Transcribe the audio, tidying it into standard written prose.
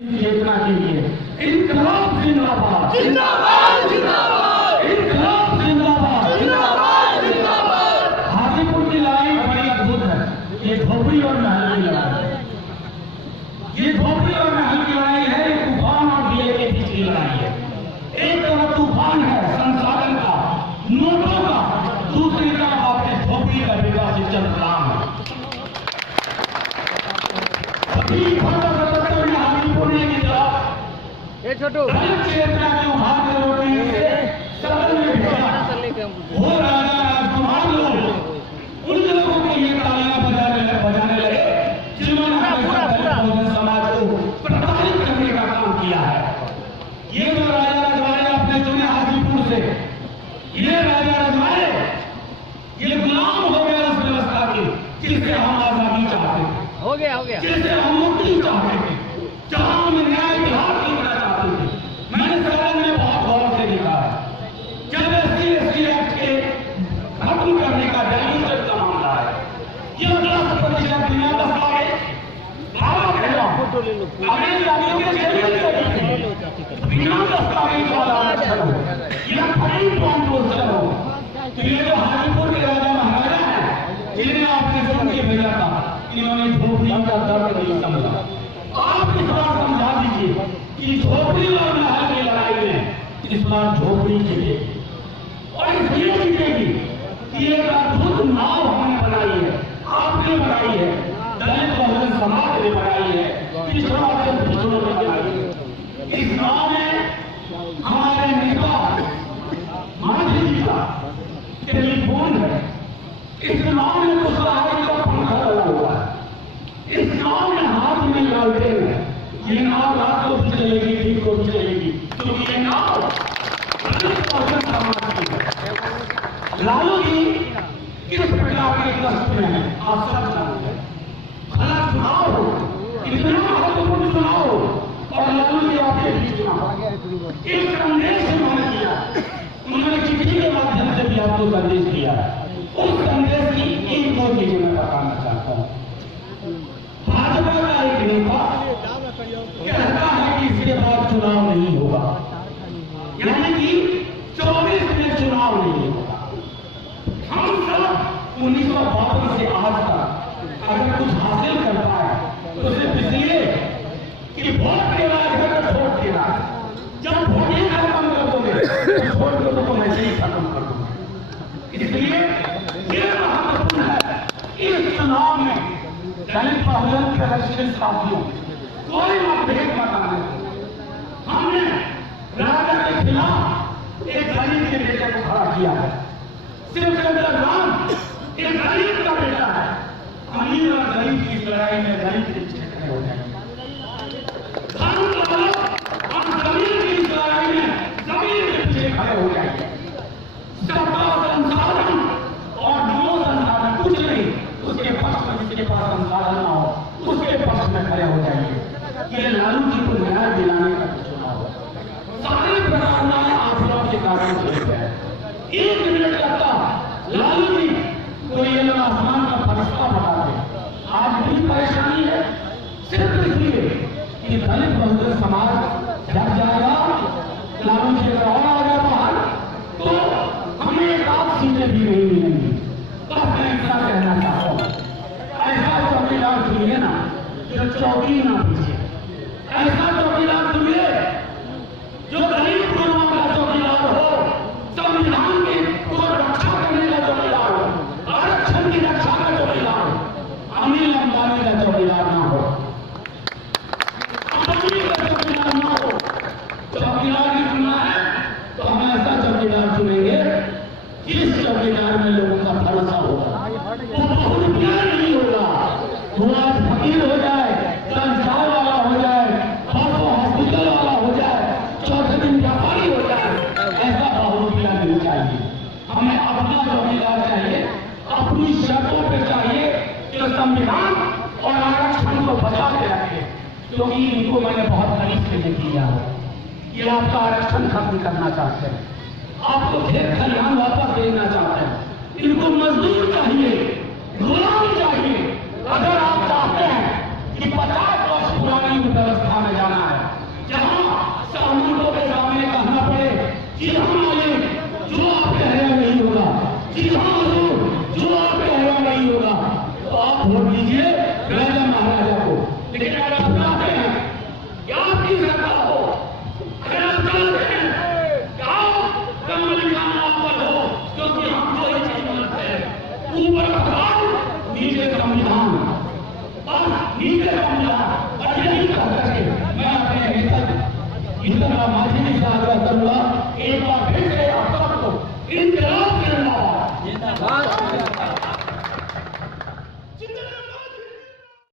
चेतना के लिए इनकलाब जिंदाबाद, जिंदाबाद जिंदाबाद, इनकलाब जिंदाबाद, जिंदाबाद जिंदाबाद। हाजीपुर की लड़ाई बड़ी अद्भुत है। ये झोपड़ी और महल की लड़ाई है। ये झोपड़ी और महल की लड़ाई है। ये तूफान और दिए के बीच की लड़ाई है। एक तरफ तूफान है संसाधन का, नोटों का, दूसरी तरफ आपके झोपड़ी का विकास चल रहा है। छोटू चेतना के उभार के रोटी से सदन में भेजा वो राजा राजकुमार लोग उन लोगों के लिए तालियां बजाने लगे जिन्होंने हमेशा बहुजन समाज को प्रताड़ित करने का काम किया है। ये जो राजा रजवाड़े आपने चुने हाजीपुर से, ये राजा रजवाड़े ये गुलाम हो गए उस व्यवस्था के जिससे हम आजादी चाहते थे, हो गया जिससे हम मुक्ति चाहते थे, जहां हम न्याय विभाग की मैंने सदन में बहुत गौर से लिखा है। जब SC/ST एक्ट के खत्म करने का डेल्यूटेड का मामला है, ये 10% बिना दस्तावेज बिना दस्तावेज वाला आरक्षण हो या फाइन कॉन्ट्रोवर्सल हो, तो ये जो हाजीपुर के राजा महाराजा हैं जिन्हें आपने सुन के भेजा था, इन्होंने झोपड़ी का दर्द नहीं समझा। आप इस बार समझा दीजिए कि झोपड़ी और महल की लड़ाई में इस बार झोपड़ी जीतेगी और इसलिए जीतेगी कि एक अद्भुत नाव हमने बनाई है, आपने बनाई है, दलित बहुजन समाज ने बनाई है, पिछड़ा से पिछड़ों ने बनाई है। इस नाव में हमारे नेता मांझी जी का टेलीफोन है। इस नाव में कुशवाहा का पंखा लगा हुआ है। इस नाव में हाथ में लालटेन है। ये नाव रात को भी चलेगी, दिन को भी चलेगी, क्योंकि ये नाव बहुजन समाज की है। लालू जी किस प्रकार के कष्ट में है आप सब जानते हैं। भला चुनाव हो, इतना महत्वपूर्ण चुनाव हो और लालू जी आपके बीच में एक संदेश उन्होंने दिया। उन्होंने चिट्ठी के माध्यम से भी आपको संदेश दिया है। उस संदेश की एक दो चीजें मैं बताना चाहता हूँ। भाजपा का एक नेता कहता है कि इसके बाद चुनाव नहीं होगा, यानी कि 24 में चुनाव नहीं होगा। हम सब 1952 से आज तक अगर कुछ हासिल कर पाए तो सिर्फ इसलिए कि वोट देना है तो वोट देना है। जब वोट ही खत्म कर दोगे तो वोट को तो ऐसे ही खत्म कर दोगे। इसलिए ये महत्वपूर्ण है इस चुनाव में दलित बहुजन के राष्ट्रीय साथियों कोई मतभेद मत आने। हमने राजा के खिलाफ एक गरीब के बेटे को खड़ा किया है। सिर्फ राम एक गरीब का बेटा है। अमीर और गरीब की लड़ाई में गरीब के पीछे खड़े हो जाएंगे। हम जमीन की लड़ाई में जमीन के पीछे खड़े हो जाएंगे। सबका संसाधन और जो संसाधन कुछ नहीं, उसके पक्ष में जिसके पास संसाधन ना हो उसके पक्ष में खड़े हो जाएंगे। ये लालू जी को न्याय दिलाने का चुनाव है। सारी प्रताड़नाएं आप लोग के कारण से है। 1 मिनट लगता लालू जी को ये लोग आसमान का फरिश्ता बताते। आज भी परेशानी है सिर्फ इसलिए कि दलित बहुजन समाज जब जाएगा लालू जी का और आ गया बाहर तो हमें एक आध सीटें भी नहीं मिलेंगी। बस मैं इतना कहना चाहता हूँ। ऐसा चौकीदार चुनिए ना जो चौकी ना पीछे, ऐसा चौकीदार चुनिए जो गरीब गुरुओं का चौकीदार हो, संविधान की को रक्षा करने का चौकीदार हो, आरक्षण की रक्षा का चौकीदार हो, अनिल अंबानी का चौकीदार ना हो, अंबानी का चौकीदार ना हो। चौकीदार की चुना है तो हम ऐसा चौकीदार चुनेंगे जिस चौकीदार में लोगों का भरोसा होगा। वो बहुत प्यार नहीं होगा, वो आज फकीर हो जाए, संसार वाला हो जाए, हॉस्पिटल वाला हो जाए, चौथे दिन व्यापारी हो जाए, ऐसा बहुरूपिया नहीं चाहिए। हमें अपना चौकीदार चाहिए, अपनी शर्तों पे चाहिए जो संविधान और आरक्षण को बचा के रखे। क्योंकि इनको मैंने बहुत करीब से देख लिया है। ये आपका आरक्षण खत्म करना चाहते हैं, आपको खेत खलिहान वापस देना चाहते हैं। इनको मजदूर चाहिए, गुलाम चाहिए। अगर आप चाहते हैं कि 50 वर्ष पुरानी व्यवस्था में जाना है वोट दीजिए राजा महाराजा को। लेकिन अगर आप चाहते हैं कि आपकी सरकार हो, अगर आप चाहते हैं कि आप कमल का पर हो, क्योंकि हम दो ही चीज मानते हैं, ऊपर भगवान, नीचे संविधान, और नीचे संविधान। और यही कह करके मैं अपने नेता इतना माजी से आग्रह करूंगा, एक बार फिर से आप सबको इनकलाब